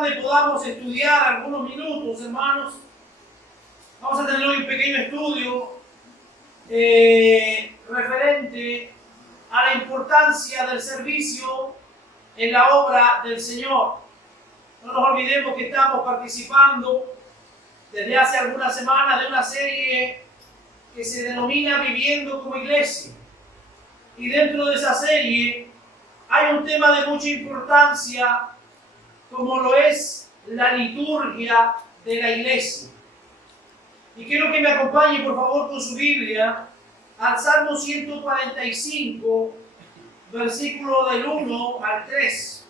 tarde podamos estudiar algunos minutos, hermanos. Vamos a tener hoy un pequeño estudio referente a la importancia del servicio en la obra del Señor. No nos olvidemos que estamos participando desde hace algunas semanas de una serie que se denomina Viviendo como Iglesia. Y dentro de esa serie hay un tema de mucha importancia, como lo es la liturgia de la iglesia. Y quiero que me acompañe, por favor, con su Biblia al Salmo 145, versículo del 1 al 3.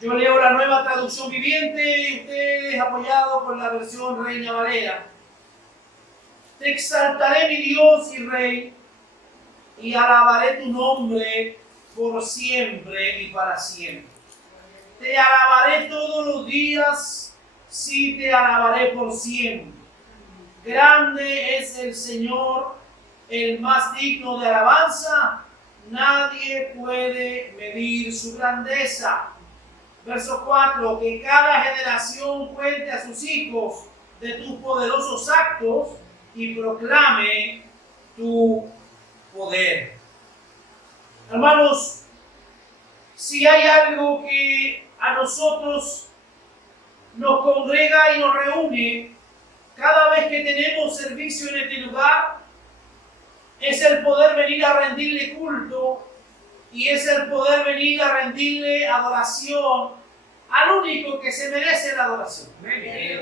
Yo leo la Nueva Traducción Viviente y ustedes apoyado por la versión Reina Valera. Te exaltaré, mi Dios y Rey, y alabaré tu nombre por siempre y para siempre. Te alabaré todos los días, sí te alabaré por siempre. Grande es el Señor, el más digno de alabanza, nadie puede medir su grandeza. Verso 4, que cada generación cuente a sus hijos de tus poderosos actos y proclame tu poder. Hermanos, si hay algo que a nosotros nos congrega y nos reúne cada vez que tenemos servicio en este lugar, es el poder venir a rendirle culto y es el poder venir a rendirle adoración al único que se merece la adoración,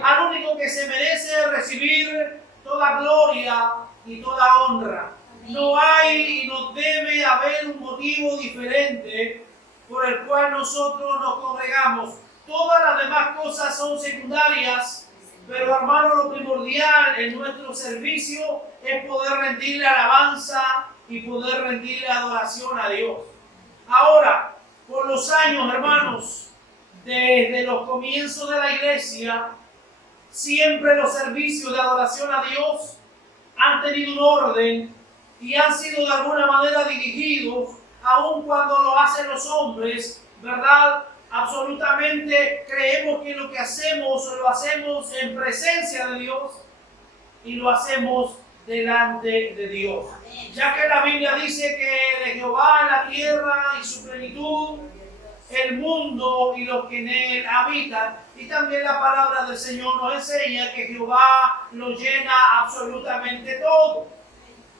al único que se merece recibir toda gloria y toda honra. No hay y no debe haber un motivo diferente por el cual nosotros nos congregamos. Todas las demás cosas son secundarias, pero hermano, lo primordial en nuestro servicio es poder rendirle alabanza y poder rendirle adoración a Dios. Ahora, por los años, hermanos, desde los comienzos de la iglesia, siempre los servicios de adoración a Dios han tenido un orden y han sido de alguna manera dirigidos, aun cuando lo hacen los hombres, ¿verdad? Absolutamente creemos que lo que hacemos lo hacemos en presencia de Dios y lo hacemos delante de Dios. Ya que la Biblia dice que de Jehová es la tierra y su plenitud, el mundo y los que en él habitan. Y también la palabra del Señor nos enseña que Jehová lo llena absolutamente todo.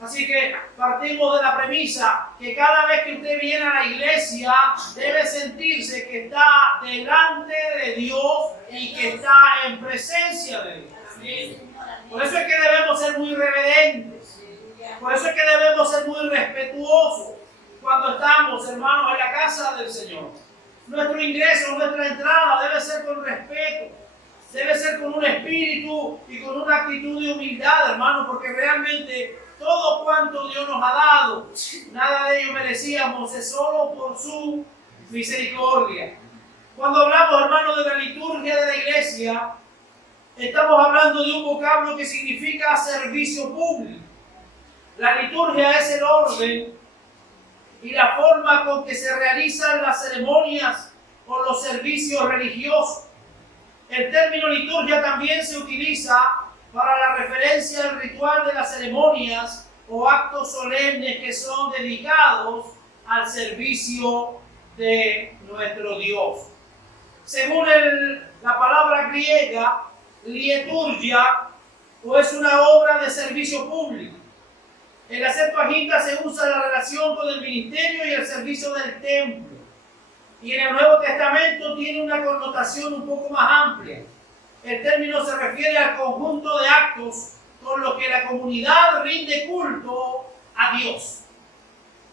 Así que partimos de la premisa que cada vez que usted viene a la iglesia debe sentirse que está delante de Dios y que está en presencia de Dios. Por eso es que debemos ser muy reverentes. Por eso es que debemos ser muy respetuosos cuando estamos, hermanos, en la casa del Señor. Nuestro ingreso, nuestra entrada debe ser con respeto. Debe ser con un espíritu y con una actitud de humildad, hermanos, porque realmente todo cuanto Dios nos ha dado, nada de ello merecíamos, es solo por su misericordia. Cuando hablamos, hermanos, de la liturgia de la iglesia, estamos hablando de un vocablo que significa servicio público. La liturgia es el orden y la forma con que se realizan las ceremonias o los servicios religiosos. El término liturgia también se utiliza para la referencia al ritual de las ceremonias o actos solemnes que son dedicados al servicio de nuestro Dios. Según la palabra griega, liturgia, o es una obra de servicio público. En la Septuaginta se usa la relación con el ministerio y el servicio del templo. Y en el Nuevo Testamento tiene una connotación un poco más amplia. El término se refiere al conjunto de actos con los que la comunidad rinde culto a Dios.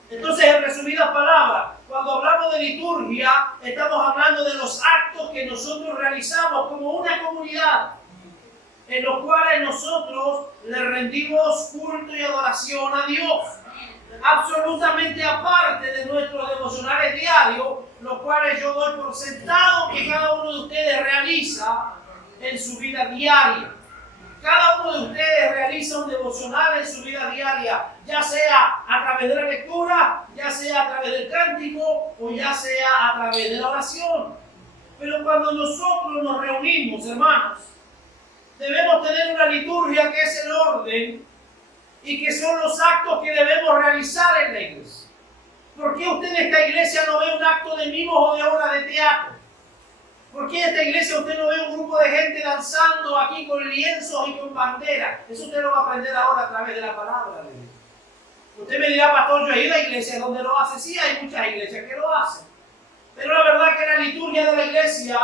Entonces, en resumidas palabras, cuando hablamos de liturgia, estamos hablando de los actos que nosotros realizamos como una comunidad, en los cuales nosotros le rendimos culto y adoración a Dios. Absolutamente aparte de nuestros devocionales diarios, los cuales yo doy por sentado que cada uno de ustedes realiza en su vida diaria. Cada uno de ustedes realiza un devocional en su vida diaria, ya sea a través de la lectura, ya sea a través del cántico o ya sea a través de la oración. Pero cuando nosotros nos reunimos, hermanos, debemos tener una liturgia que es el orden y que son los actos que debemos realizar en la iglesia. ¿Por qué usted en esta iglesia no ve un acto de mimos o de obra de teatro? ¿Por qué en esta iglesia usted no ve un grupo de gente danzando aquí con lienzos y con banderas? Eso usted lo va a aprender ahora a través de la palabra de Dios. Usted me dirá, pastor, yo he ido a iglesias donde lo hace. Sí, hay muchas iglesias que lo hacen. Pero la verdad que la liturgia de la iglesia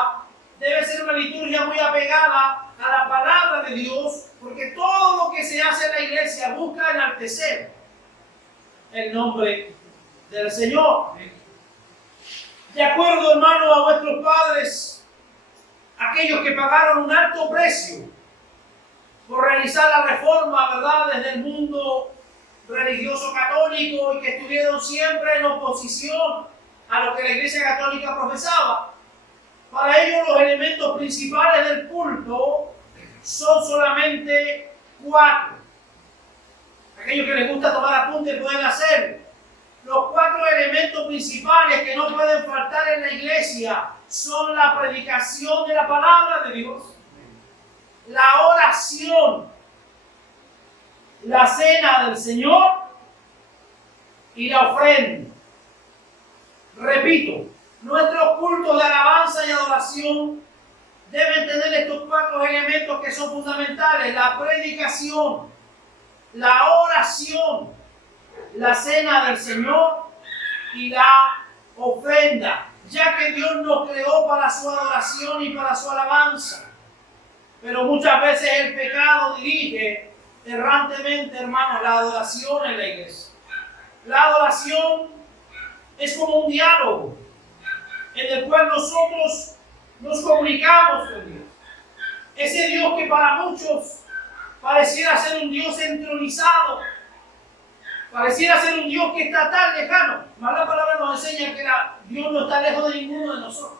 debe ser una liturgia muy apegada a la palabra de Dios, porque todo lo que se hace en la iglesia busca enaltecer el nombre del Señor. De acuerdo, hermano, a vuestros padres, aquellos que pagaron un alto precio por realizar la reforma, ¿verdad?, desde el mundo religioso católico y que estuvieron siempre en oposición a lo que la Iglesia Católica profesaba. Para ellos los elementos principales del culto son solamente 4. Aquellos que les gusta tomar apuntes pueden hacerlo. Los 4 elementos principales que no pueden faltar en la iglesia son la predicación de la palabra de Dios, la oración, la cena del Señor y la ofrenda. Repito, nuestros cultos de alabanza y adoración deben tener estos 4 elementos que son fundamentales: la predicación, la oración, la cena del Señor y la ofrenda, ya que Dios nos creó para su adoración y para su alabanza. Pero muchas veces el pecado dirige errantemente, hermanos, la adoración en la iglesia. La adoración es como un diálogo en el cual nosotros nos comunicamos con Dios. Ese Dios que para muchos pareciera ser un Dios entronizado, pareciera ser un Dios que está tan lejano. Más la palabra nos enseña que Dios no está lejos de ninguno de nosotros,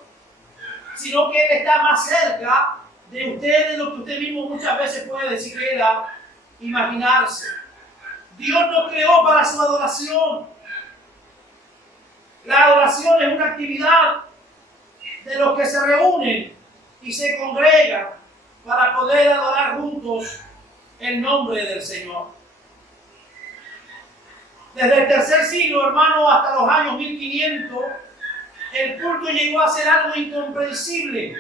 sino que Él está más cerca de usted de lo que usted mismo muchas veces puede siquiera imaginarse. Dios nos creó para su adoración. La adoración es una actividad de los que se reúnen y se congregan para poder adorar juntos el nombre del Señor. Desde el tercer siglo, hermano, hasta los años 1500, el culto llegó a ser algo incomprensible.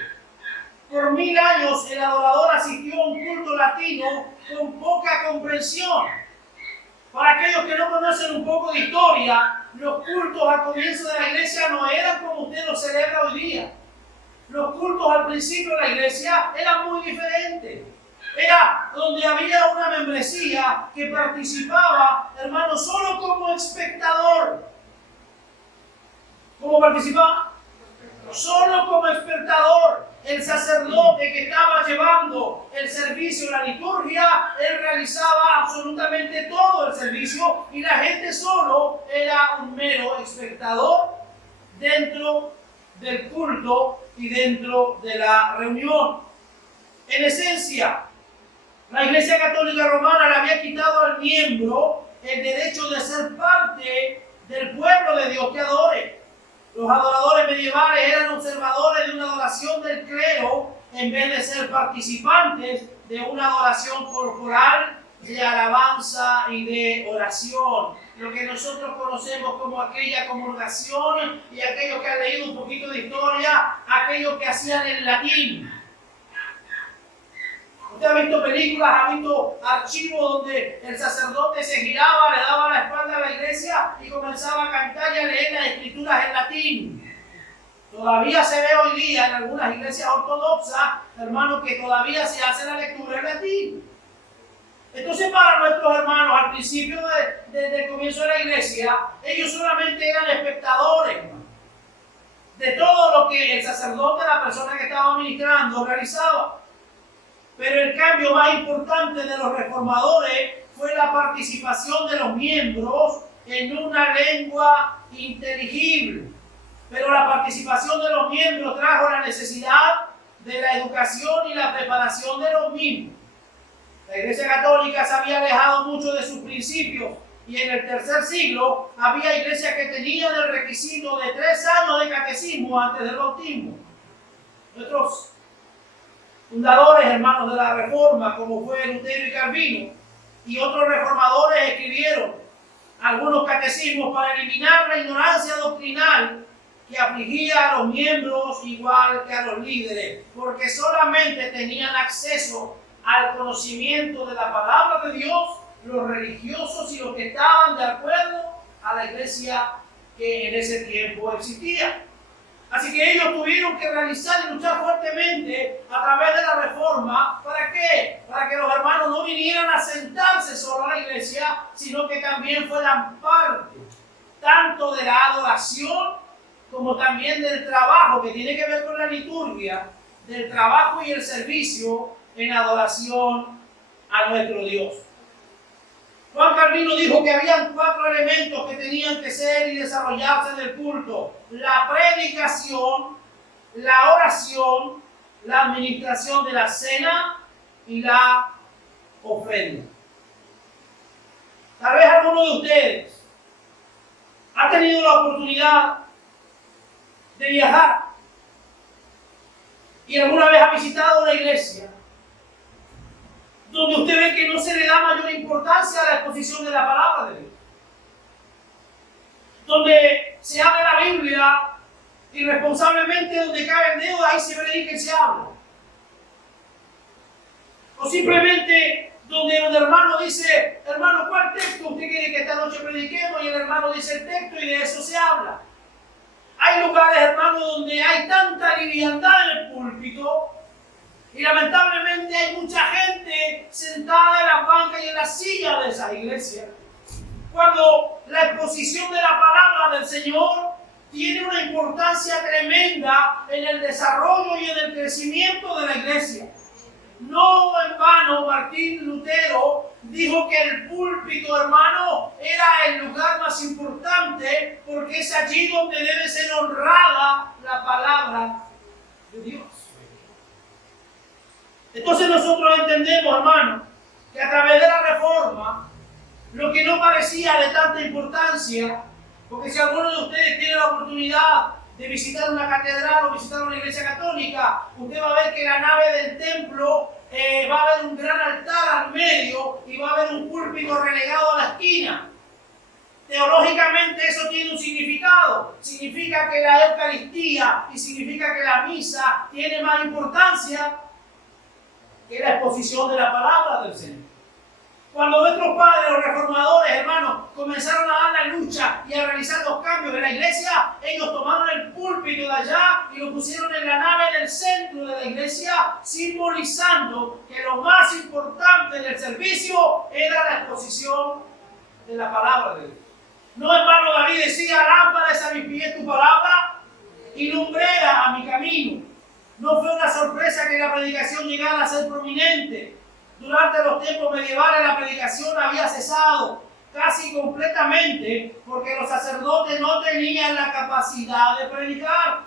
Por 1000 años el adorador asistió a un culto latino con poca comprensión. Para aquellos que no conocen un poco de historia, los cultos al comienzo de la iglesia no eran como usted los celebra hoy día. Los cultos al principio de la iglesia eran muy diferentes. Era donde había una membresía que participaba, hermano, solo como espectador. ¿Cómo participaba? Solo como espectador. El sacerdote que estaba llevando el servicio, la liturgia, él realizaba absolutamente todo el servicio y la gente solo era un mero espectador dentro del culto y dentro de la reunión. En esencia, la Iglesia Católica Romana le había quitado al miembro el derecho de ser parte del pueblo de Dios que adore. Los adoradores medievales eran observadores de una adoración del clero en vez de ser participantes de una adoración corporal de alabanza y de oración. Lo que nosotros conocemos como aquella comulgación y aquellos que han leído un poquito de historia, aquellos que hacían en latín. Usted ha visto películas, ha visto archivos donde el sacerdote se giraba, le daba la espalda a la iglesia y comenzaba a cantar y a leer las escrituras en latín. Todavía se ve hoy día en algunas iglesias ortodoxas, hermanos, que todavía se hace la lectura en latín. Entonces, para nuestros hermanos, al principio del comienzo de la iglesia, ellos solamente eran espectadores, hermano, de todo lo que el sacerdote, la persona que estaba ministrando, realizaba. Pero el cambio más importante de los reformadores fue la participación de los miembros en una lengua inteligible. Pero la participación de los miembros trajo la necesidad de la educación y la preparación de los mismos. La Iglesia Católica se había alejado mucho de sus principios y en el tercer siglo había iglesias que tenían el requisito de 3 años de catecismo antes del bautismo. Nuestros fundadores, hermanos de la Reforma, como fue Lutero y Calvino, y otros reformadores escribieron algunos catecismos para eliminar la ignorancia doctrinal que afligía a los miembros igual que a los líderes, porque solamente tenían acceso al conocimiento de la palabra de Dios los religiosos y los que estaban de acuerdo a la iglesia que en ese tiempo existía. Así que ellos tuvieron que realizar y luchar fuertemente a través de la Reforma. ¿Para qué? Para que los hermanos no vinieran a sentarse solo a la iglesia, sino que también fueran parte tanto de la adoración como también del trabajo, que tiene que ver con la liturgia, del trabajo y el servicio en adoración a nuestro Dios. Juan Calvino dijo que habían 4 elementos que tenían que ser y desarrollarse en el culto: la predicación, la oración, la administración de la cena y la ofrenda. Tal vez alguno de ustedes ha tenido la oportunidad de viajar y alguna vez ha visitado una iglesia donde usted ve que no se le da mayor importancia a la exposición de la palabra de Dios, donde se abre la Biblia y responsablemente donde cae el dedo, ahí se predica y se habla, o simplemente donde un hermano dice: hermano, ¿cuál texto usted quiere que esta noche prediquemos? Y el hermano dice el texto y de eso se habla. Hay lugares, hermano, donde hay tanta liviandad en el púlpito y lamentablemente hay mucha gente sentada en las bancas y en las sillas de esas iglesias, cuando la exposición de la palabra del Señor tiene una importancia tremenda en el desarrollo y en el crecimiento de la iglesia. No en vano Martín Lutero dijo que el púlpito, hermano, era el lugar más importante, porque es allí donde debe ser honrada la palabra de Dios. Entonces nosotros entendemos, hermano, que a través de la Reforma, lo que no parecía de tanta importancia, porque si alguno de ustedes tiene la oportunidad de visitar una catedral o visitar una iglesia católica, usted va a ver que la nave del templo va a haber un gran altar al medio y va a haber un púlpito relegado a la esquina. Teológicamente eso tiene un significado. Significa que la Eucaristía y significa que la misa tiene más importancia que la exposición de la palabra del Señor. Cuando nuestros padres, los reformadores, hermanos, comenzaron a dar la lucha y a realizar los cambios en la iglesia, ellos tomaron el púlpito de allá y lo pusieron en la nave en el centro de la iglesia, simbolizando que lo más importante del servicio era la exposición de la palabra de Dios. No, hermano, David decía: lámpara es a mis pies tu palabra y lumbrera a mi camino. No fue una sorpresa que la predicación llegara a ser prominente. Durante los tiempos medievales la predicación había cesado casi completamente porque los sacerdotes no tenían la capacidad de predicar.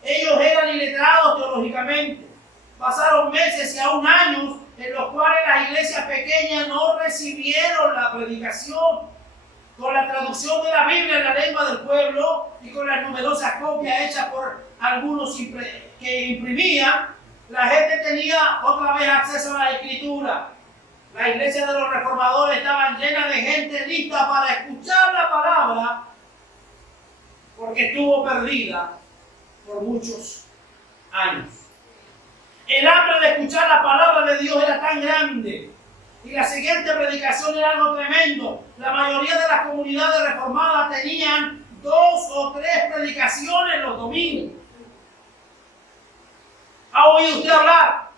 Ellos eran iletrados teológicamente. Pasaron meses y aún años en los cuales las iglesias pequeñas no recibieron la predicación. Con la traducción de la Biblia en la lengua del pueblo y con las numerosas copias hechas por algunos que imprimían, la gente tenía otra vez acceso a la escritura. Las iglesias de los reformadores estaban llenas de gente lista para escuchar la palabra, porque estuvo perdida por muchos años. El hambre de escuchar la palabra de Dios era tan grande y la siguiente predicación era algo tremendo. La mayoría de las comunidades reformadas tenían 2 o 3 predicaciones los domingos. ¿Ha oído usted hablar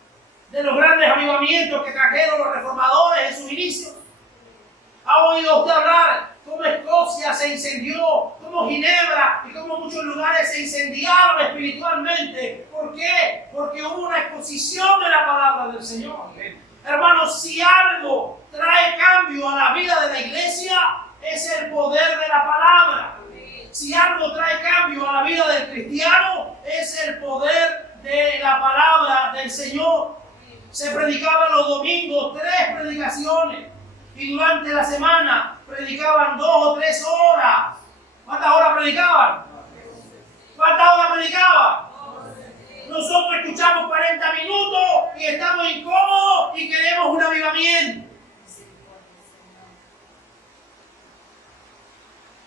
de los grandes avivamientos que trajeron los reformadores en sus inicios? ¿Ha oído usted hablar cómo Escocia se incendió, cómo Ginebra y cómo muchos lugares se incendiaron espiritualmente? ¿Por qué? Porque hubo una exposición de la palabra del Señor. Hermanos, si algo trae cambio a la vida de la iglesia, es el poder de la palabra. Si algo trae cambio a la vida del cristiano, es el poder de la palabra del Señor. Se predicaban los domingos 3 predicaciones y durante la semana predicaban 2 o 3 horas. ¿Cuántas horas predicaban? ¿Cuántas horas predicaban? Nosotros minutos y estamos incómodos y queremos un avivamiento.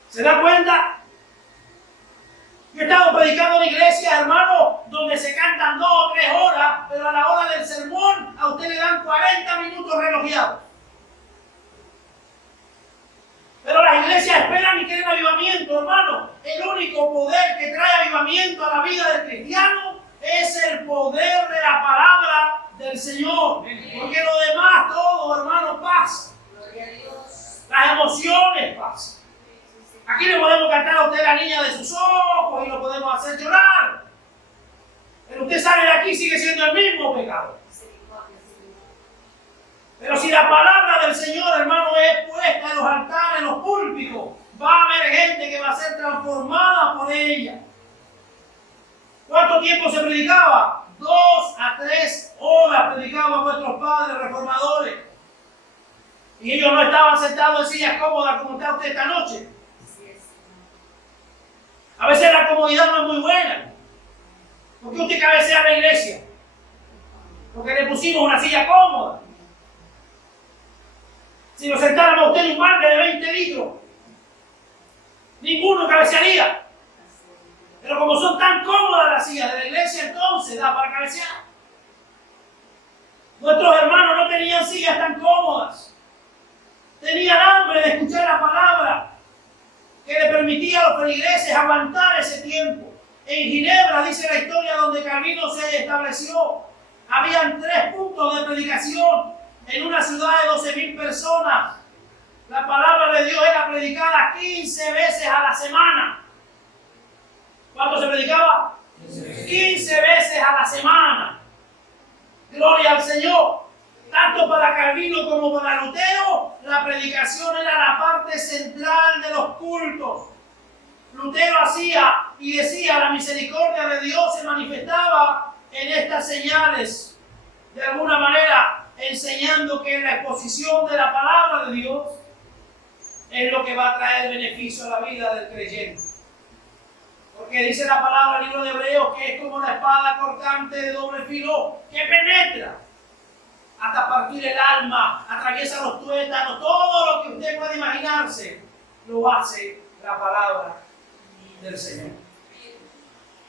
¿Se da cuenta? Yo he estado predicando en iglesias, hermano, donde se cantan 2 o 3 horas, pero a la hora del sermón a usted le dan 40 minutos relojeados. Pero las iglesias esperan y quieren avivamiento, hermano. El único poder que trae avivamiento a la vida del cristiano es el poder de la palabra del Señor. Porque lo demás, todo, hermano, pasa. Las emociones pasan. Aquí le podemos cantar a usted la niña de sus ojos y lo podemos hacer llorar. Pero usted sale de aquí y sigue siendo el mismo pecado. Pero si la palabra del Señor, hermano, es puesta en los altares, en los púlpitos, va a haber gente que va a ser transformada por ella. ¿Cuánto tiempo se predicaba? 2 a 3 horas predicaban nuestros padres reformadores. Y ellos no estaban sentados en sillas cómodas como está usted esta noche. A veces la comodidad no es muy buena. ¿Por qué usted cabecea la iglesia? Porque le pusimos una silla cómoda. Si nos sentáramos usted en un balde de 20 litros, ninguno cabecearía. Pero como son tan cómodas las sillas de la iglesia, entonces da para cabecear. Nuestros hermanos no tenían sillas tan cómodas. Tenían hambre de escuchar la palabra que le permitía a los feligreses aguantar ese tiempo. En Ginebra, dice la historia, donde Calvino se estableció, habían 3 puntos de predicación en una ciudad de 12,000 personas. La palabra de Dios era predicada 15 veces a la semana. ¿Cuánto se predicaba? 15 veces a la semana. Gloria al Señor. Tanto para Calvino como para Lutero, la predicación era la parte central de los cultos. Lutero hacía y decía: la misericordia de Dios se manifestaba en estas señales. De alguna manera, enseñando que la exposición de la palabra de Dios es lo que va a traer beneficio a la vida del creyente. Porque dice la palabra del libro de Hebreos que es como la espada cortante de doble filo que penetra hasta partir el alma, atraviesa los tuétanos, todo lo que usted puede imaginarse, lo hace la palabra del Señor.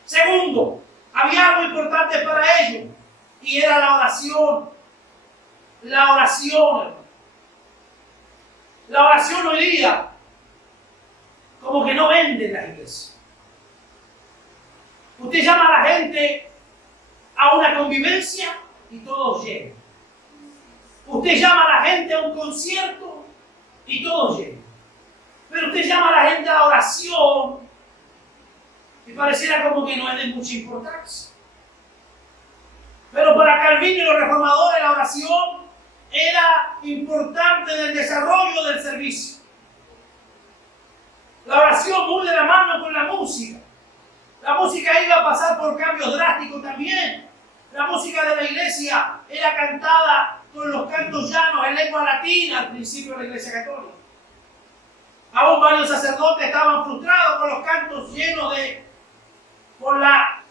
Segundo, había algo importante para ellos y era la oración. La oración. La oración hoy día como que no vende en la iglesia. Usted llama a la gente a una convivencia y todos llegan. Usted llama a la gente a un concierto y todos llegan. Pero usted llama a la gente a la oración y pareciera como que no es de mucha importancia. Pero para Calvino y los reformadores la oración era importante en el desarrollo del servicio. La oración muy de la mano con la música. La música iba a pasar por cambios drásticos también. La música de la iglesia era cantada con los cantos llanos en lengua latina al principio de la iglesia católica. Aún varios sacerdotes estaban frustrados con los cantos llenos por la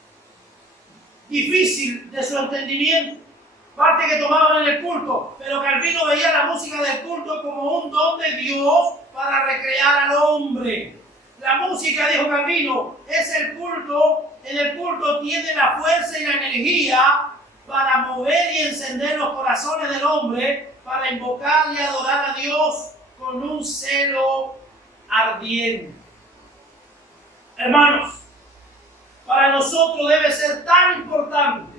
difícil de su entendimiento, parte que tomaban en el culto. Pero Calvino veía la música del culto como un don de Dios para recrear al hombre. La música, dijo Calvino, es el culto. En el culto tiene la fuerza y la energía para mover y encender los corazones del hombre, para invocar y adorar a Dios con un celo ardiente. Hermanos, para nosotros debe ser tan importante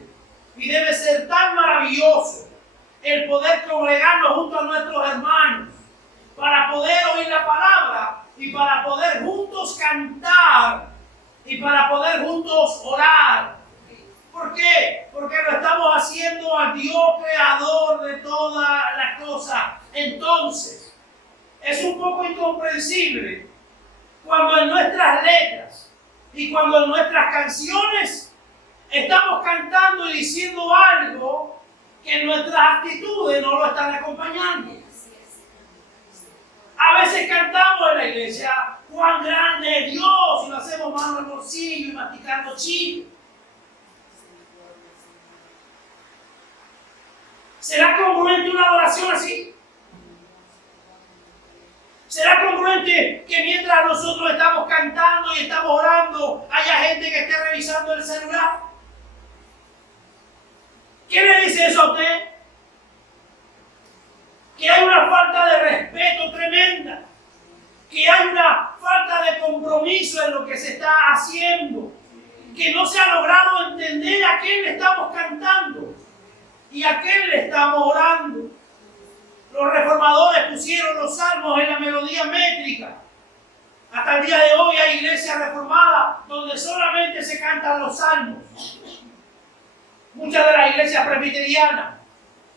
y debe ser tan maravilloso el poder congregarnos junto a nuestros hermanos para poder oír la palabra y para poder juntos cantar y para poder juntos orar. ¿Por qué? Porque lo estamos haciendo al Dios creador de todas las cosas. Entonces, es un poco incomprensible cuando en nuestras letras y cuando en nuestras canciones estamos cantando y diciendo algo que nuestras actitudes no lo están acompañando. A veces cantamos en la iglesia: cuán grande es Dios, y lo hacemos mano al bolsillo y masticando chile. ¿Será congruente una adoración así? ¿Será congruente que mientras nosotros estamos cantando y estamos orando, haya gente que esté revisando el celular? ¿Qué le dice eso a usted? Que hay una falta de respeto tremenda, que hay una falta de compromiso en lo que se está haciendo, que no se ha logrado entender a quién le estamos cantando y a quién le estamos orando. Los reformadores pusieron los salmos en la melodía métrica. Hasta el día de hoy hay iglesias reformadas donde solamente se cantan los salmos. Muchas de las iglesias presbiterianas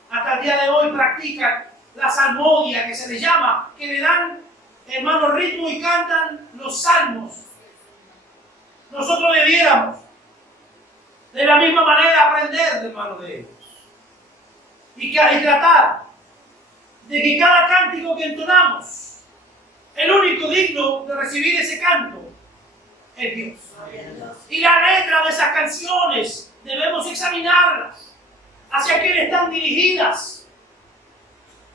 hasta el día de hoy practican la salmodia, que se les llama, que le dan, hermano, ritmo y cantan los salmos. Nosotros debiéramos de la misma manera aprender, hermano, de ellos. Y tratar de que cada cántico que entonamos, el único digno de recibir ese canto es Dios. Y la letra de esas canciones debemos examinarlas, hacia quién están dirigidas.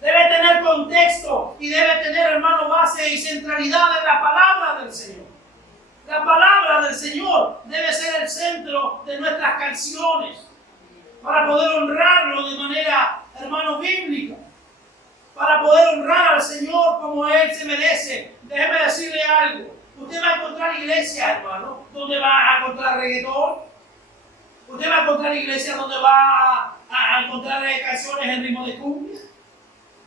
Debe tener contexto y debe tener, hermano, base y centralidad en la palabra del Señor. La palabra del Señor debe ser el centro de nuestras canciones para poder honrarlo de manera, hermano, bíblica, para poder honrar al Señor como Él se merece. Déjeme decirle algo. Usted va a encontrar iglesia, hermano, donde va a encontrar reggaetón. Usted va a encontrar iglesia donde va a encontrar canciones en ritmo de cumbia.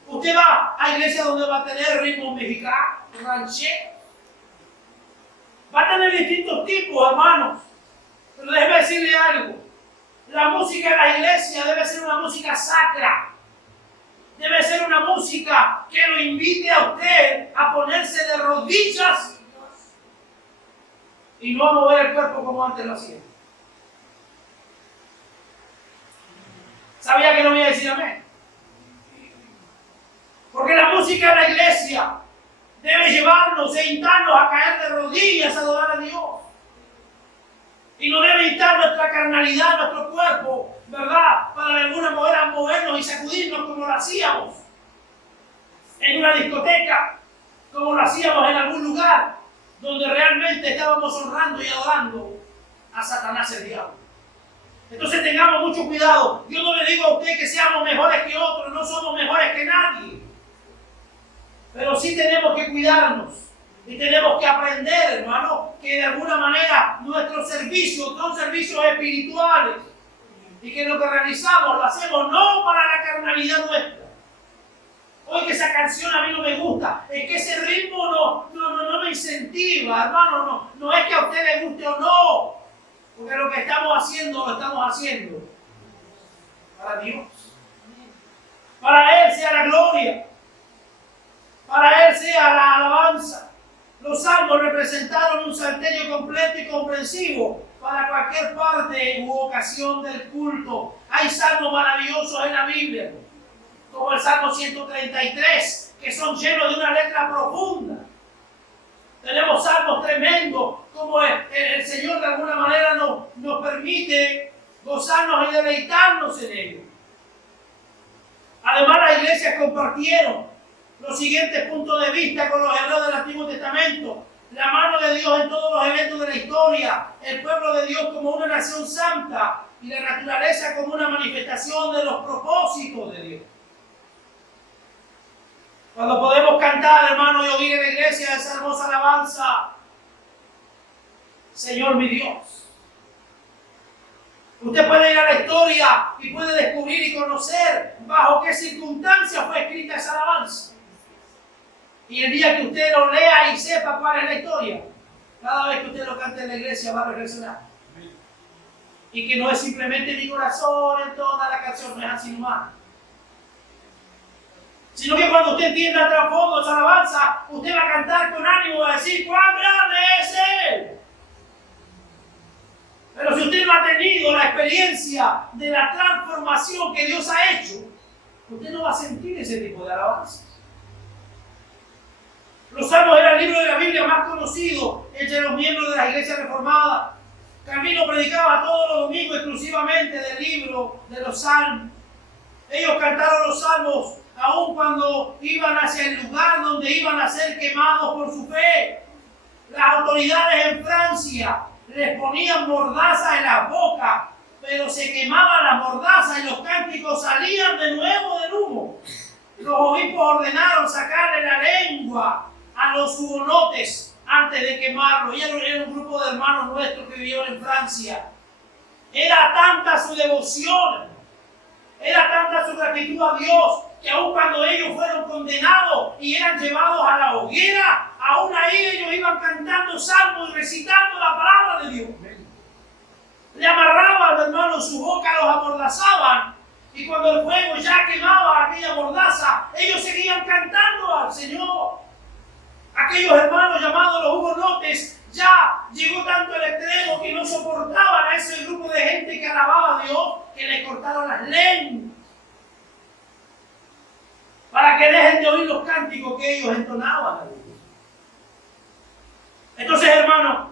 Usted va a iglesia donde va a tener ritmo mexicano, ranchero. Va a tener distintos tipos, hermanos. Pero déjeme decirle algo. La música en la iglesia debe ser una música sacra. Debe ser una música que lo invite a usted a ponerse de rodillas y no a mover el cuerpo como antes lo hacía. ¿Sabía que no me iba a decir amén? Porque la música en la iglesia debe llevarnos e instarnos a caer de rodillas a adorar a Dios. Y no debe instar nuestra carnalidad, nuestro cuerpo, ¿verdad? Para de alguna manera movernos y sacudirnos como lo hacíamos en una discoteca, como lo hacíamos en algún lugar donde realmente estábamos honrando y adorando a Satanás el diablo. Entonces tengamos mucho cuidado. Yo no le digo a usted que seamos mejores que otros, no somos mejores que nadie. Pero sí tenemos que cuidarnos y tenemos que aprender, hermano, que de alguna manera nuestros servicios son servicios espirituales y que lo que realizamos lo hacemos no para la carnalidad nuestra. Hoy que esa canción a mí no me gusta, es que ese ritmo no me incentiva, hermano, no es que a usted le guste o no, porque lo que estamos haciendo lo estamos haciendo para Dios. Para Él sea la gloria. Para Él sea la alabanza. Los salmos representaron un salterio completo y comprensivo para cualquier parte u ocasión del culto. Hay salmos maravillosos en la Biblia, como el Salmo 133, que son llenos de una letra profunda. Tenemos salmos tremendos, como el Señor de alguna manera nos permite gozarnos y deleitarnos en ellos. Además, las iglesias compartieron los siguientes puntos de vista con los hebreos del Antiguo Testamento: la mano de Dios en todos los eventos de la historia, el pueblo de Dios como una nación santa y la naturaleza como una manifestación de los propósitos de Dios. Cuando podemos cantar, hermano, y oír en la iglesia esa hermosa alabanza: Señor mi Dios. Usted puede ir a la historia y puede descubrir y conocer bajo qué circunstancias fue escrita esa alabanza. Y el día que usted lo lea y sepa cuál es la historia, cada vez que usted lo cante en la iglesia va a reflexionar. Y que no es simplemente mi corazón en toda la canción, no es así nomás. Sino que cuando usted entienda el trasfondo de esa alabanza, usted va a cantar con ánimo, va a decir: ¡cuán grande es Él! Pero si usted no ha tenido la experiencia de la transformación que Dios ha hecho, usted no va a sentir ese tipo de alabanza. Los Salmos era el libro de la Biblia más conocido entre los miembros de la Iglesia Reformada. Calvino predicaba todos los domingos exclusivamente del libro de los Salmos. Ellos cantaron los salmos aun cuando iban hacia el lugar donde iban a ser quemados por su fe. Las autoridades en Francia les ponían mordaza en la boca, pero se quemaba la mordaza y los cánticos salían de nuevo del humo. Los obispos ordenaron sacarle la lengua a los hugonotes antes de quemarlo. Y era un grupo de hermanos nuestros que vivieron en Francia. Era tanta su devoción, era tanta su gratitud a Dios, que aun cuando ellos fueron condenados y eran llevados a la hoguera, aún ahí ellos iban cantando salmos y recitando la palabra de Dios. Le amarraban, hermano, su boca, los amordazaban, y cuando el fuego ya quemaba aquella mordaza, ellos seguían cantando al Señor. Aquellos hermanos llamados los hugonotes, ya llegó tanto el extremo que no soportaban a ese grupo de gente que alababa a Dios, que le cortaron las lenguas para que dejen de oír los cánticos que ellos entonaban a Dios. Entonces, hermanos,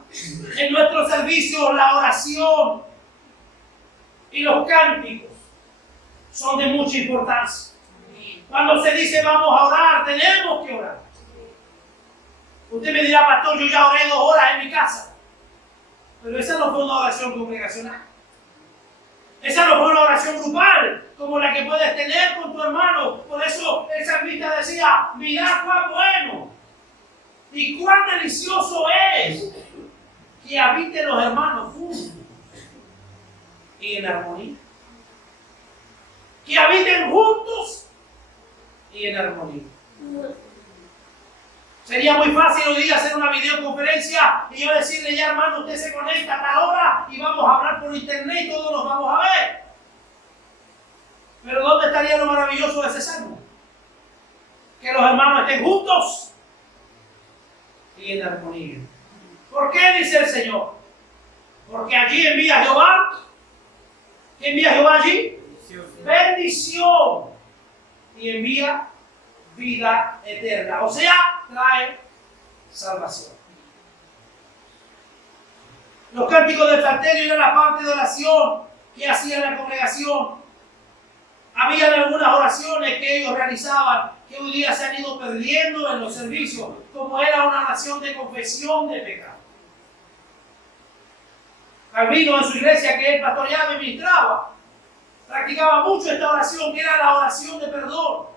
en nuestro servicio la oración y los cánticos son de mucha importancia. Cuando se dice vamos a orar, tenemos que orar. Usted me dirá, pastor, yo ya oré 2 horas en mi casa. Pero esa no fue una oración congregacional. Esa no fue una oración grupal, como la que puedes tener con tu hermano. Por eso el salmista decía, mirad cuán bueno y cuán delicioso es que habiten los hermanos juntos y en armonía. Que habiten juntos y en armonía. Sería muy fácil hoy día hacer una videoconferencia y yo decirle, ya hermano, usted se conecta a tal hora y vamos a hablar por internet y todos nos vamos a ver. Pero ¿dónde estaría lo maravilloso de ese salmo? Que los hermanos estén juntos y en armonía. ¿Por qué dice el Señor? Porque allí envía Jehová. ¿Qué envía Jehová allí? Bendición. Y envía vida eterna. O sea, trae salvación. Los cánticos del salterio eran la parte de oración que hacía la congregación. Había algunas oraciones que ellos realizaban que hoy día se han ido perdiendo en los servicios, como era una oración de confesión de pecado. Calvino en su iglesia, que él pastoreaba y ministraba, practicaba mucho esta oración, que era la oración de perdón.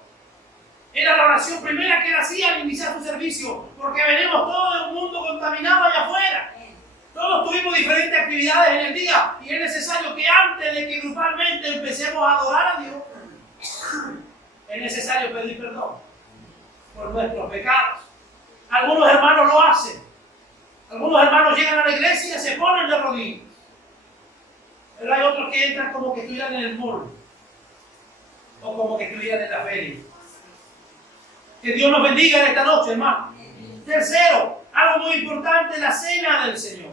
Era la oración primera que él hacía al iniciar su servicio, porque venimos todos de un mundo contaminado allá afuera. Todos tuvimos diferentes actividades en el día y es necesario que antes de que grupalmente empecemos a adorar a Dios, es necesario pedir perdón por nuestros pecados. Algunos hermanos lo hacen. Algunos hermanos llegan a la iglesia y se ponen de rodillas. Pero hay otros que entran como que estuvieran en el mall o como que estuvieran en la feria. Que Dios nos bendiga en esta noche, hermano. Tercero, algo muy importante, la cena del Señor.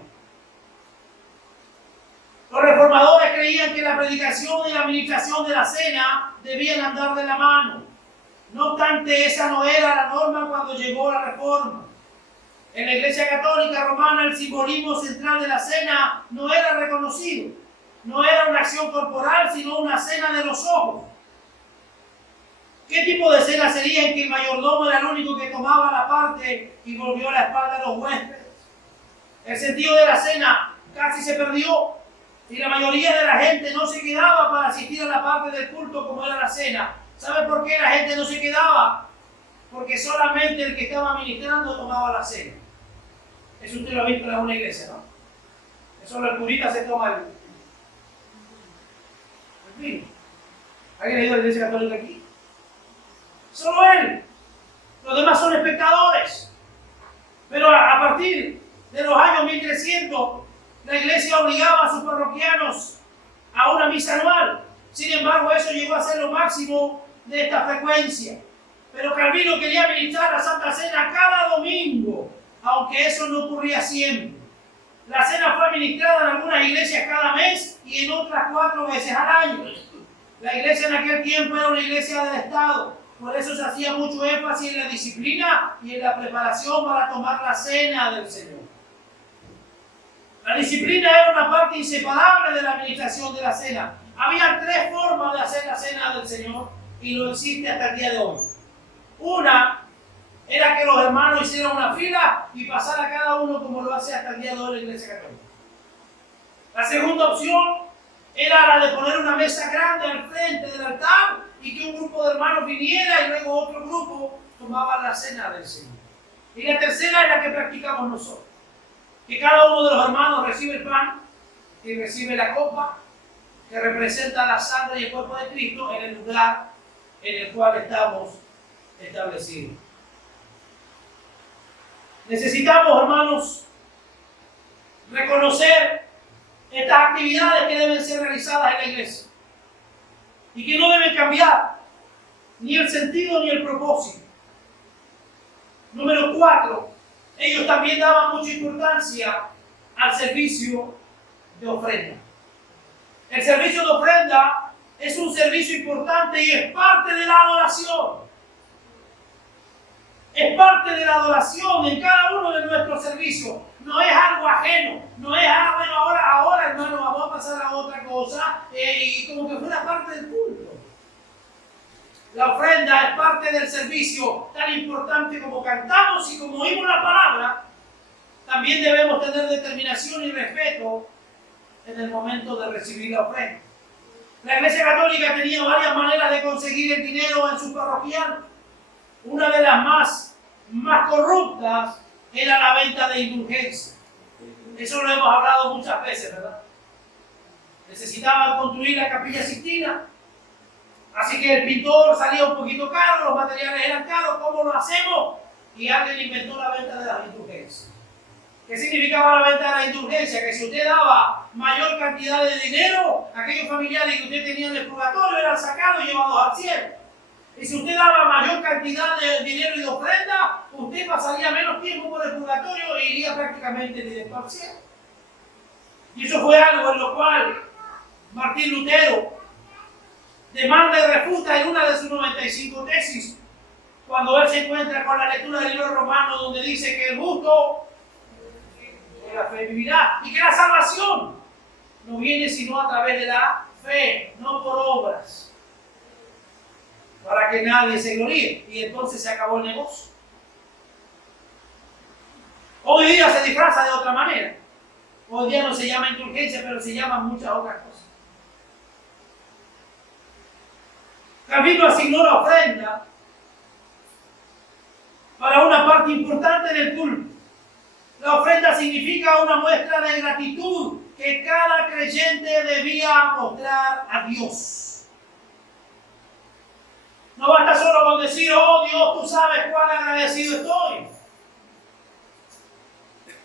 Los reformadores creían que la predicación y la administración de la cena debían andar de la mano. No obstante, esa no era la norma cuando llegó la Reforma. En la Iglesia Católica Romana el simbolismo central de la cena no era reconocido. No era una acción corporal, sino una cena de los ojos. ¿Qué tipo de cena sería en que el mayordomo era el único que tomaba la parte y volvió la espalda a los huéspedes? El sentido de la cena casi se perdió y la mayoría de la gente no se quedaba para asistir a la parte del culto como era la cena. ¿Sabe por qué la gente no se quedaba? Porque solamente el que estaba ministrando tomaba la cena. Eso usted lo ha visto en alguna iglesia, ¿no? Eso el curita se toma el vino. ¿Alguien ha ido a la iglesia católica aquí? Solo él. Los demás son espectadores. Pero a partir de los años 1300, la iglesia obligaba a sus parroquianos a una misa anual. Sin embargo, eso llegó a ser lo máximo de esta frecuencia. Pero Calvino quería ministrar la Santa Cena cada domingo, aunque eso no ocurría siempre. La cena fue administrada en algunas iglesias cada mes y en otras 4 veces al año. La iglesia en aquel tiempo era una iglesia del Estado. Por eso se hacía mucho énfasis en la disciplina y en la preparación para tomar la cena del Señor. La disciplina era una parte inseparable de la administración de la cena. Había tres formas de hacer la cena del Señor y lo existe hasta el día de hoy. Una era que los hermanos hicieran una fila y pasara cada uno como lo hace hasta el día de hoy la Iglesia Católica. La segunda opción era la de poner una mesa grande al frente del altar y que un grupo de hermanos viniera y luego otro grupo tomaba la cena del Señor. Y la tercera es la que practicamos nosotros, que cada uno de los hermanos recibe el pan y recibe la copa que representa la sangre y el cuerpo de Cristo en el lugar en el cual estamos establecidos. Necesitamos, hermanos, reconocer estas actividades que deben ser realizadas en la iglesia y que no deben cambiar ni el sentido ni el propósito. Número 4, ellos también daban mucha importancia al servicio de ofrenda. El servicio de ofrenda es un servicio importante y es parte de la adoración. Es parte de la adoración en cada uno de nuestros servicios. No es algo ajeno. No es, bueno, ahora hermano, vamos a pasar a otra cosa y como que fuera parte del culto. La ofrenda es parte del servicio tan importante como cantamos y como oímos la palabra. También debemos tener determinación y respeto en el momento de recibir la ofrenda. La Iglesia Católica tenía varias maneras de conseguir el dinero en su parroquial. Una de las más corruptas era la venta de indulgencia. Eso lo hemos hablado muchas veces, ¿verdad? Necesitaban construir la Capilla Sixtina, así que el pintor salía un poquito caro, los materiales eran caros, ¿cómo lo hacemos? Y alguien inventó la venta de las indulgencias. ¿Qué significaba la venta de la indulgencia? Que si usted daba mayor cantidad de dinero, aquellos familiares que usted tenía en el purgatorio eran sacados y llevados al cielo. Y si usted daba mayor cantidad de dinero y de ofrenda, usted pasaría menos tiempo por el purgatorio e iría prácticamente directo al cielo. Y eso fue algo en lo cual Martín Lutero demanda y refuta en una de sus 95 tesis, cuando él se encuentra con la lectura del libro romano, donde dice que el justo por la fe vivirá y que la salvación no viene sino a través de la fe, no por obras, para que nadie se gloríe. Y entonces se acabó el negocio. Hoy día se disfraza de otra manera. Hoy día no se llama indulgencia, pero se llaman muchas otras cosas. Calvino asignó la ofrenda para una parte importante del culto. La ofrenda significa una muestra de gratitud que cada creyente debía mostrar a Dios. No basta solo con decir, oh Dios, tú sabes cuán agradecido estoy.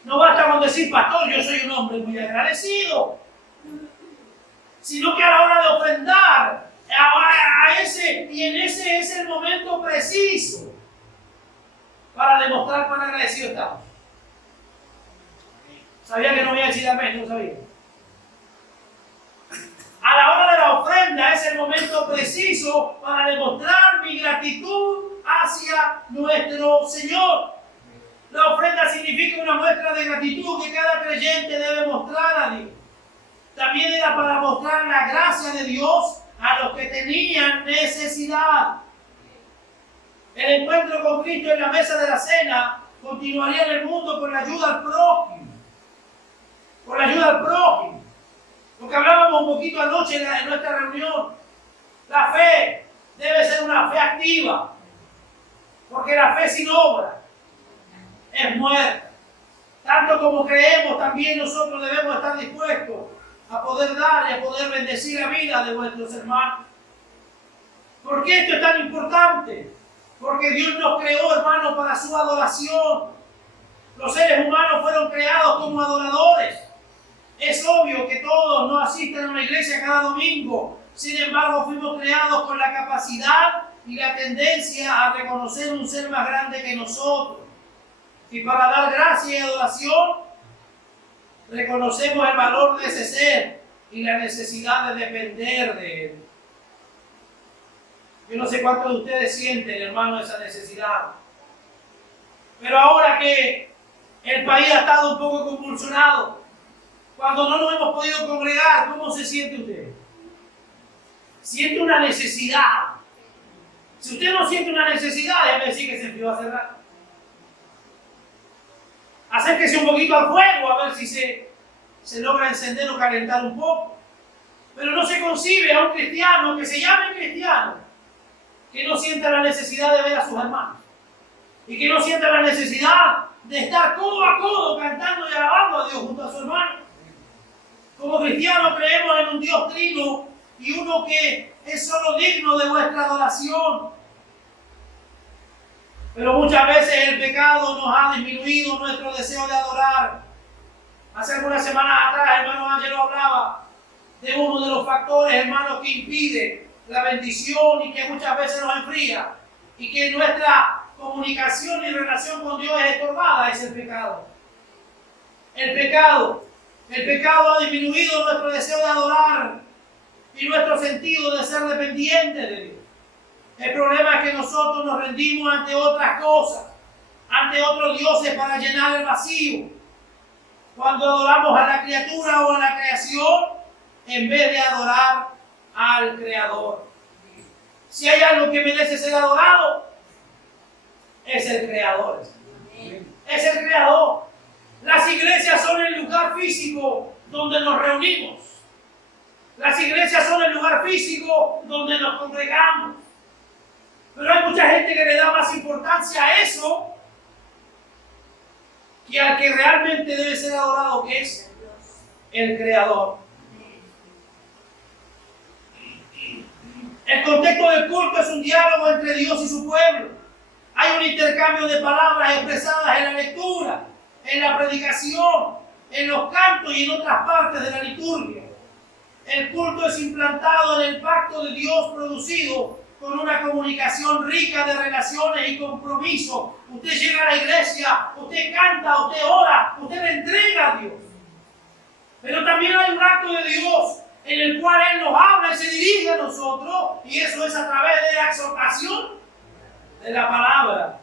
No basta con decir, pastor, yo soy un hombre muy agradecido. Sino que a la hora de ofrendar, en ese es el momento preciso para demostrar cuán agradecido estamos. Sabía que no voy a decir amén, no sabía. A la hora de la ofrenda es el momento preciso para demostrar mi gratitud hacia nuestro Señor. La ofrenda significa una muestra de gratitud que cada creyente debe mostrar a Dios. También era para mostrar la gracia de Dios a los que tenían necesidad. El encuentro con Cristo en la mesa de la cena continuaría en el mundo con la ayuda al prójimo. Con la ayuda al prójimo. Lo que hablábamos un poquito anoche en nuestra reunión. La fe debe ser una fe activa. Porque la fe sin obra es muerta. Tanto como creemos, también nosotros debemos estar dispuestos a poder dar y a poder bendecir la vida de nuestros hermanos. ¿Por qué esto es tan importante? Porque Dios nos creó, hermanos, para su adoración. Los seres humanos fueron creados como adoradores. Es obvio que todos no asisten a una iglesia cada domingo. Sin embargo, fuimos creados con la capacidad y la tendencia a reconocer un ser más grande que nosotros. Y para dar gracia y adoración, reconocemos el valor de ese ser y la necesidad de depender de él. Yo no sé cuántos de ustedes sienten, hermano, esa necesidad. Pero ahora que el país ha estado un poco convulsionado, cuando no nos hemos podido congregar, ¿cómo se siente usted? siente una necesidad. Si usted no siente una necesidad, déjeme decir que se enfrió hace rato. Acérquese un poquito al fuego a ver si se logra encender o calentar un poco. Pero no se concibe a un cristiano que se llame cristiano, que no sienta la necesidad de ver a sus hermanos y que no sienta la necesidad de estar codo a codo cantando y alabando a Dios junto a su hermano. Como cristianos creemos en un Dios trino y uno que es solo digno de vuestra adoración. Pero muchas veces el pecado nos ha disminuido nuestro deseo de adorar. Hace algunas semanas atrás, hermano Ángelo hablaba de uno de los factores, hermanos, que impide la bendición y que muchas veces nos enfría y que nuestra comunicación y relación con Dios es estorbada, es el pecado. El pecado ha disminuido nuestro deseo de adorar y nuestro sentido de ser dependientes de Dios. El problema es que nosotros nos rendimos ante otras cosas, ante otros dioses para llenar el vacío. Cuando adoramos a la criatura o a la creación, en vez de adorar al Creador. Si hay algo que merece ser adorado, es el Creador. Es el Creador. Las iglesias son el lugar físico donde nos reunimos. Las iglesias son el lugar físico donde nos congregamos. Pero hay mucha gente que le da más importancia a eso que al que realmente debe ser adorado, que es el Creador. El contexto del culto es un diálogo entre Dios y su pueblo. Hay un intercambio de palabras expresadas en la lectura, en la predicación, en los cantos y en otras partes de la liturgia. El culto es implantado en el pacto de Dios producido con una comunicación rica de relaciones y compromiso. Usted llega a la iglesia, usted canta, usted ora, usted le entrega a Dios. Pero también hay un acto de Dios en el cual Él nos habla y se dirige a nosotros, y eso es a través de la exhortación de la palabra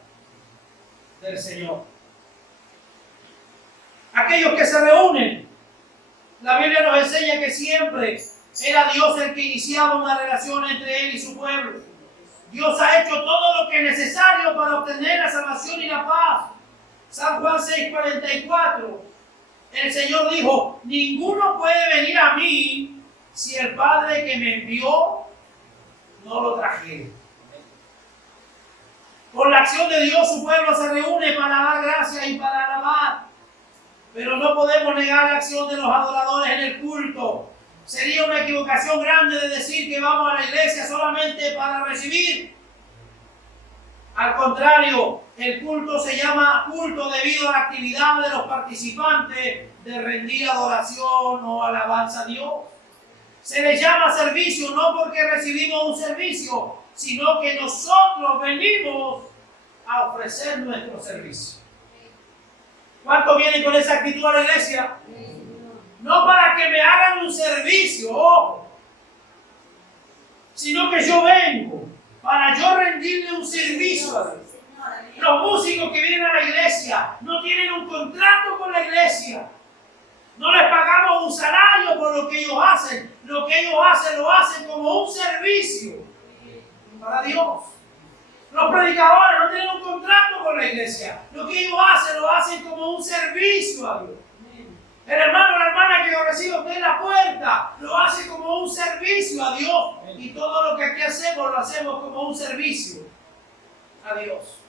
del Señor. Aquellos que se reúnen, la Biblia nos enseña que siempre era Dios el que iniciaba una relación entre Él y su pueblo. Dios ha hecho todo lo que es necesario para obtener la salvación y la paz. San Juan 6:44. El Señor dijo: ninguno puede venir a mí si el Padre que me envió no lo trajere. Por la acción de Dios, su pueblo se reúne para dar gracias y para alabar. Pero no podemos negar la acción de los adoradores en el culto. Sería una equivocación grande de decir que vamos a la iglesia solamente para recibir. Al contrario, el culto se llama culto debido a la actividad de los participantes de rendir adoración o alabanza a Dios. Se le llama servicio no porque recibimos un servicio, sino que nosotros venimos a ofrecer nuestro servicio. ¿Cuántos vienen con esa actitud a la iglesia? No para que me hagan un servicio, ojo, sino que yo vengo para yo rendirle un servicio a Dios. Los músicos que vienen a la iglesia no tienen un contrato con la iglesia. No les pagamos un salario por lo que ellos hacen. Lo que ellos hacen lo hacen como un servicio para Dios. Los predicadores no tienen un contrato con la iglesia. Lo que ellos hacen lo hacen como un servicio a Dios. El hermano o la hermana que lo recibe usted en la puerta lo hace como un servicio a Dios. Y todo lo que aquí hacemos lo hacemos como un servicio a Dios.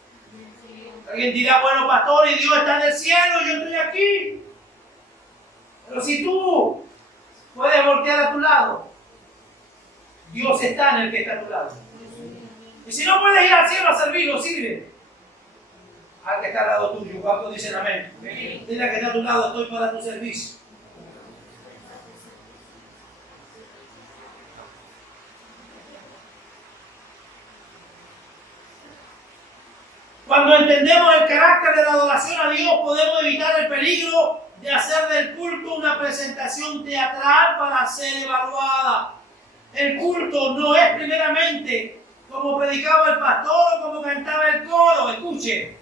Alguien dirá: bueno, pastor, y Dios está en el cielo y yo estoy aquí. Pero si tú puedes voltear a tu lado, Dios está en el que está a tu lado. Y si no puedes ir al cielo a servirlo, sirve al que está al lado tuyo. ¿Cuántos dicen amén? Dile al que está a tu lado: estoy para tu servicio. Cuando entendemos el carácter de la adoración a Dios, podemos evitar el peligro de hacer del culto una presentación teatral para ser evaluada. El culto no es primeramente como predicaba el pastor o como cantaba el coro. Escuche,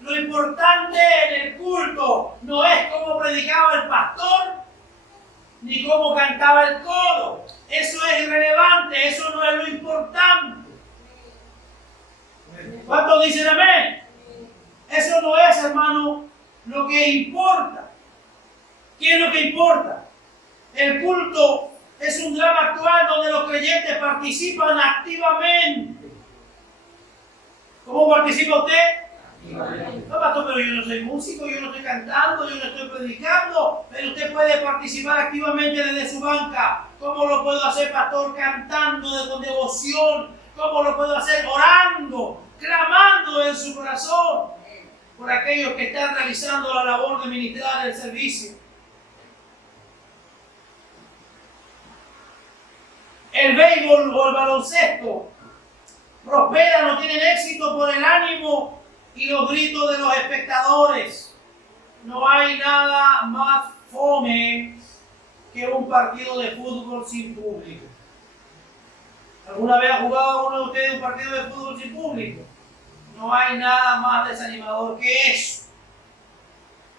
lo importante en el culto no es cómo predicaba el pastor ni cómo cantaba el coro. Eso es irrelevante, eso ¿Cuántos dicen amén? Eso no es, hermano, lo que importa. ¿Qué es lo que importa? El culto es un drama actual donde los creyentes participan activamente. ¿Cómo participa usted? No, pastor, pero yo no soy músico, yo no estoy cantando, yo no estoy predicando, pero usted puede participar activamente desde su banca. ¿Cómo lo puedo hacer, pastor? Cantando con devoción. ¿Cómo lo puedo hacer? Orando, clamando en su corazón por aquellos que están realizando la labor de ministrar el servicio. El béisbol o el baloncesto prosperan o tienen éxito por el ánimo y los gritos de los espectadores. No hay nada más fome que un partido de fútbol sin público. ¿Alguna vez ha jugado uno de ustedes un partido de fútbol sin público? No hay nada más desanimador que eso.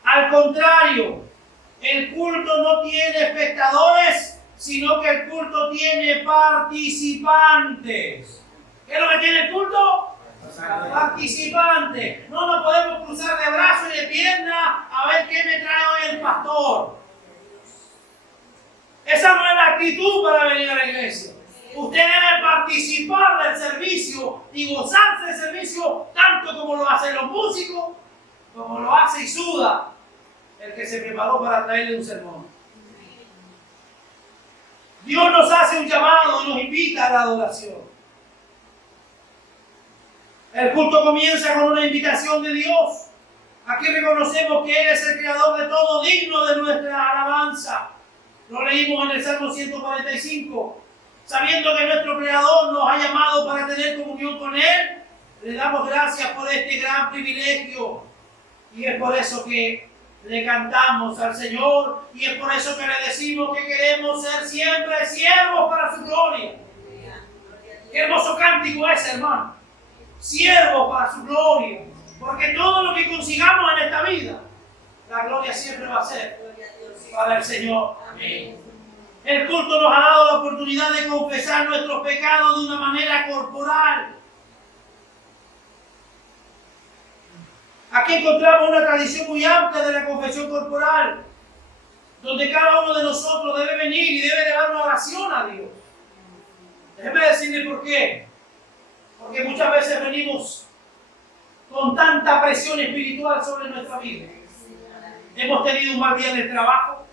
Al contrario, el culto no tiene espectadores, sino que el culto tiene participantes. ¿Qué es lo que tiene el culto? Participantes. No nos podemos cruzar de brazos y de piernas a ver qué me trae hoy el pastor. Esa no es la actitud para venir a la iglesia. Usted debe participar del servicio y gozarse del servicio tanto como lo hacen los músicos, como lo hace y suda el que se preparó para traerle un sermón. Dios nos hace un llamado y nos invita a la adoración. El culto comienza con una invitación de Dios. Aquí reconocemos que Él es el creador de todo, digno de nuestra alabanza. Lo leímos en el Salmo 145. Sabiendo que nuestro creador nos ha llamado para tener comunión con Él, le damos gracias por este gran privilegio. Y es por eso que le cantamos al Señor, y es por eso que le decimos que queremos ser siempre siervos para su gloria. Qué hermoso cántico es, hermano. Siervos para su gloria. Porque todo lo que consigamos en esta vida, la gloria siempre va a ser para el Señor. Amén. El culto nos ha dado la oportunidad de confesar nuestros pecados de una manera corporal. Aquí encontramos una tradición muy amplia de la confesión corporal, donde cada uno de nosotros debe venir y debe dar una oración a Dios. Déjeme decirle por qué. Porque muchas veces venimos con tanta presión espiritual sobre nuestra vida. Hemos tenido un mal día en el trabajo.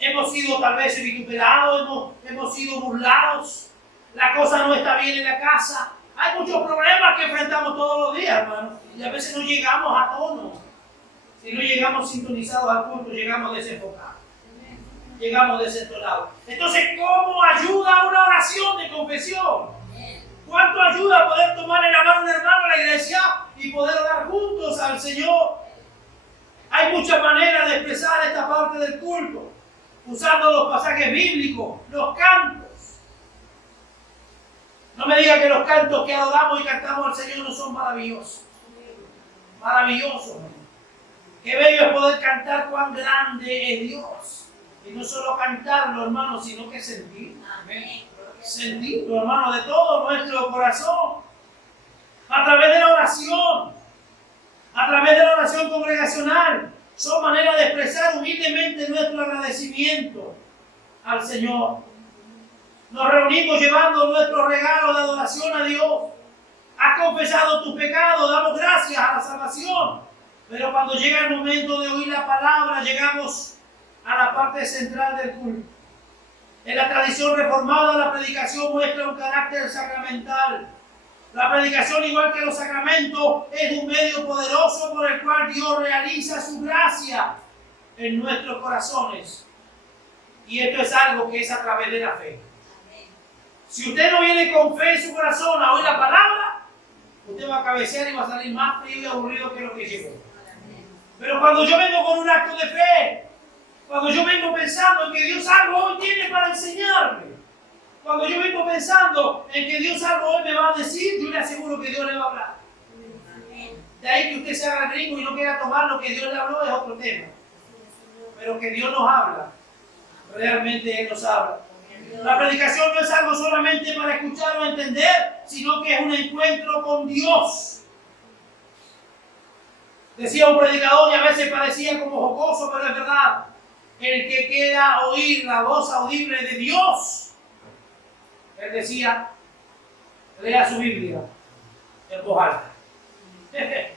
Hemos sido tal vez vituperados, hemos sido burlados. La cosa no está bien en la casa. Hay muchos problemas que enfrentamos todos los días, hermano. Y a veces no llegamos a tono. Si no llegamos sintonizados al culto, llegamos desenfocados. Llegamos desentonados. Entonces, ¿cómo ayuda una oración de confesión? ¿Cuánto ayuda a poder tomar en la mano un hermano a la iglesia y poder orar juntos al Señor? Hay muchas maneras de expresar esta parte del culto, usando los pasajes bíblicos, los cantos. No me diga que los cantos que adoramos y cantamos al Señor no son maravillosos. Maravillosos. Qué bello es poder cantar cuán grande es Dios. Y no solo cantarlo, hermano, sino que sentirlo. Sentirlo, hermano, de todo nuestro corazón. A través de la oración. A través de la oración congregacional. Son maneras de expresar humildemente nuestro agradecimiento al Señor. Nos reunimos llevando nuestro regalo de adoración a Dios. Has confesado tus pecados, damos gracias a la salvación. Pero cuando llega el momento de oír la palabra, llegamos a la parte central del culto. En la tradición reformada, la predicación muestra un carácter sacramental. La predicación, igual que los sacramentos, es un medio poderoso por el cual Dios realiza su gracia en nuestros corazones. Y esto es algo que es a través de la fe. Si usted no viene con fe en su corazón a oír la palabra, usted va a cabecear y va a salir más frío y aburrido que lo que llegó. Pero cuando yo vengo con un acto de fe, cuando yo vengo pensando en que Dios algo hoy tiene para enseñarme, cuando yo vengo pensando en que Dios algo hoy me va a decir, yo le aseguro que Dios le va a hablar. De ahí que usted se haga gringo y no quiera tomar lo que Dios le habló es otro tema. Pero que Dios nos habla, realmente Él nos habla. La predicación no es algo solamente para escuchar o entender, sino que es un encuentro con Dios. Decía un predicador y a veces parecía como jocoso, pero es verdad. El que quiera oír la voz audible de Dios, él decía, lea su Biblia en voz alta.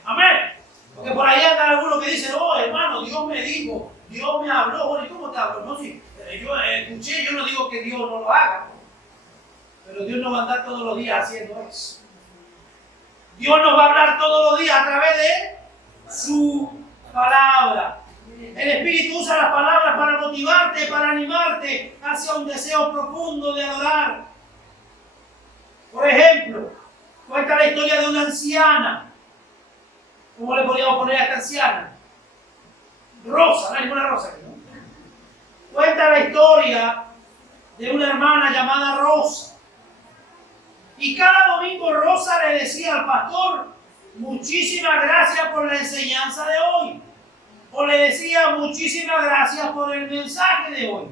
Amén. Porque por ahí andan algunos que dicen, oh hermano, Dios me dijo, Dios me habló. Bueno, ¿y cómo te habló? No, sí, yo escuché, yo no digo que Dios no lo haga, pero Dios no va a andar todos los días haciendo eso. Dios nos va a hablar todos los días a través de su palabra. El Espíritu usa las palabras para motivarte, para animarte hacia un deseo profundo de adorar. Por ejemplo, cuenta la historia de una anciana. ¿Cómo le podríamos poner a esta anciana? Rosa, no hay ninguna Rosa aquí, ¿no? Cuenta la historia de una hermana llamada Rosa. Y cada domingo Rosa le decía al pastor, muchísimas gracias por la enseñanza de hoy. O le decía, muchísimas gracias por el mensaje de hoy.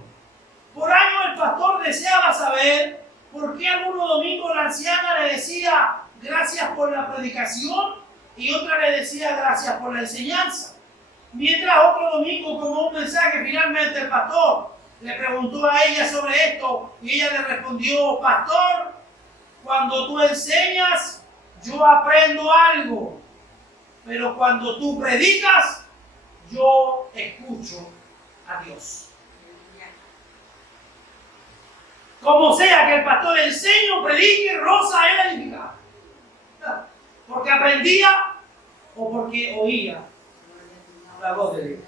Por años el pastor deseaba saber por qué algunos domingos la anciana le decía, gracias por la predicación, y otra le decía, gracias por la enseñanza. Mientras otro domingo, como un mensaje, finalmente el pastor le preguntó a ella sobre esto, y ella le respondió, pastor, cuando tú enseñas, yo aprendo algo, pero cuando tú predicas, yo escucho a Dios. Como sea que el pastor enseñe o predique, Rosa era edificada. Porque aprendía o porque oía la voz de Dios.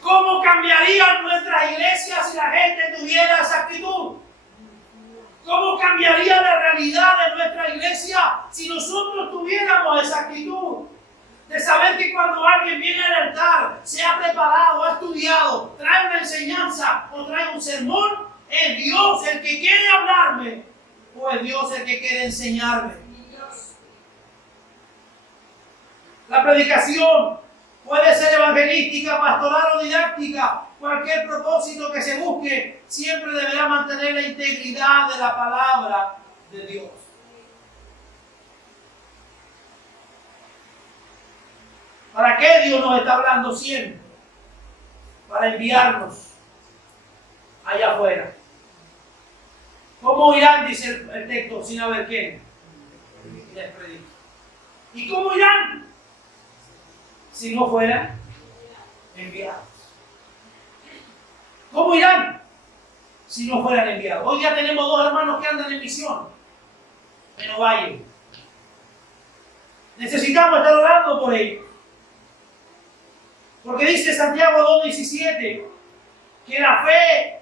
¿Cómo cambiarían nuestras iglesias si la gente tuviera esa actitud? ¿Cómo cambiaría la realidad de nuestra iglesia si nosotros tuviéramos esa actitud? De saber que cuando alguien viene al altar, se ha preparado, ha estudiado, trae una enseñanza o trae un sermón, es Dios el que quiere hablarme o es Dios el que quiere enseñarme. La predicación puede ser evangelística, pastoral o didáctica. Cualquier propósito que se busque siempre deberá mantener la integridad de la palabra de Dios. ¿Para qué Dios nos está hablando siempre? Para enviarnos allá afuera. ¿Cómo irán, dice el texto, sin haber quién les predica? ¿Y cómo irán si no fueran enviados? ¿Cómo irán si no fueran enviados? Hoy ya tenemos dos hermanos que andan en misión en Ovalle. Necesitamos estar orando por ellos. Porque dice Santiago 2:17 que la fe,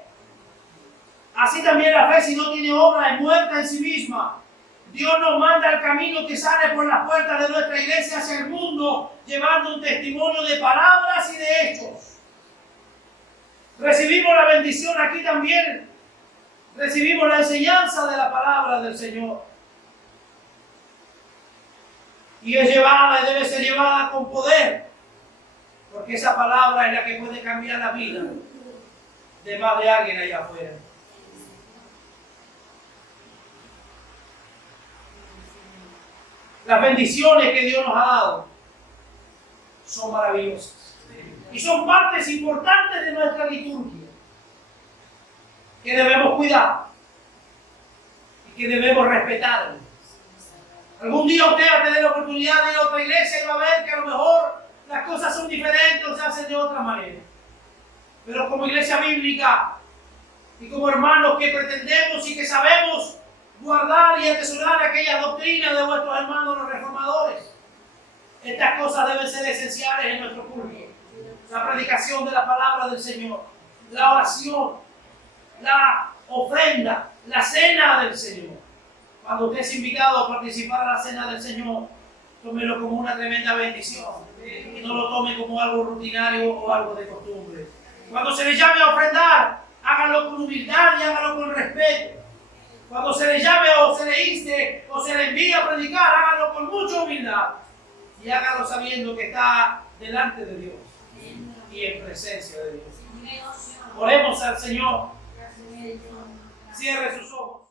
así también la fe si no tiene obra es muerta en sí misma. Dios nos manda el camino que sale por las puertas de nuestra iglesia hacia el mundo, llevando un testimonio de palabras y de hechos. Recibimos la bendición aquí también. Recibimos la enseñanza de la palabra del Señor. Y es llevada y debe ser llevada con poder. Porque esa palabra es la que puede cambiar la vida de más de alguien allá afuera. Las bendiciones que Dios nos ha dado son maravillosas. Y son partes importantes de nuestra liturgia. Que debemos cuidar. Y que debemos respetar. Algún día usted va a tener la oportunidad de ir a otra iglesia y va a ver que a lo mejor las cosas son diferentes o se hacen de otra manera. Pero como iglesia bíblica y como hermanos que pretendemos y que sabemos guardar y atesorar aquellas doctrinas de vuestros hermanos los reformadores, estas cosas deben ser esenciales en nuestro culto. La predicación de la palabra del Señor, la oración, la ofrenda, la cena del Señor. Cuando usted es invitado a participar a la cena del Señor, tómelo como una tremenda bendición y no lo tome como algo rutinario o algo de costumbre. Cuando se le llame a ofrendar, hágalo con humildad y hágalo con respeto. Cuando se le llame o se le inste o se le envíe a predicar, hágalo con mucha humildad y hágalo sabiendo que está delante de Dios y en presencia de Dios. Oremos al Señor. Cierre sus ojos.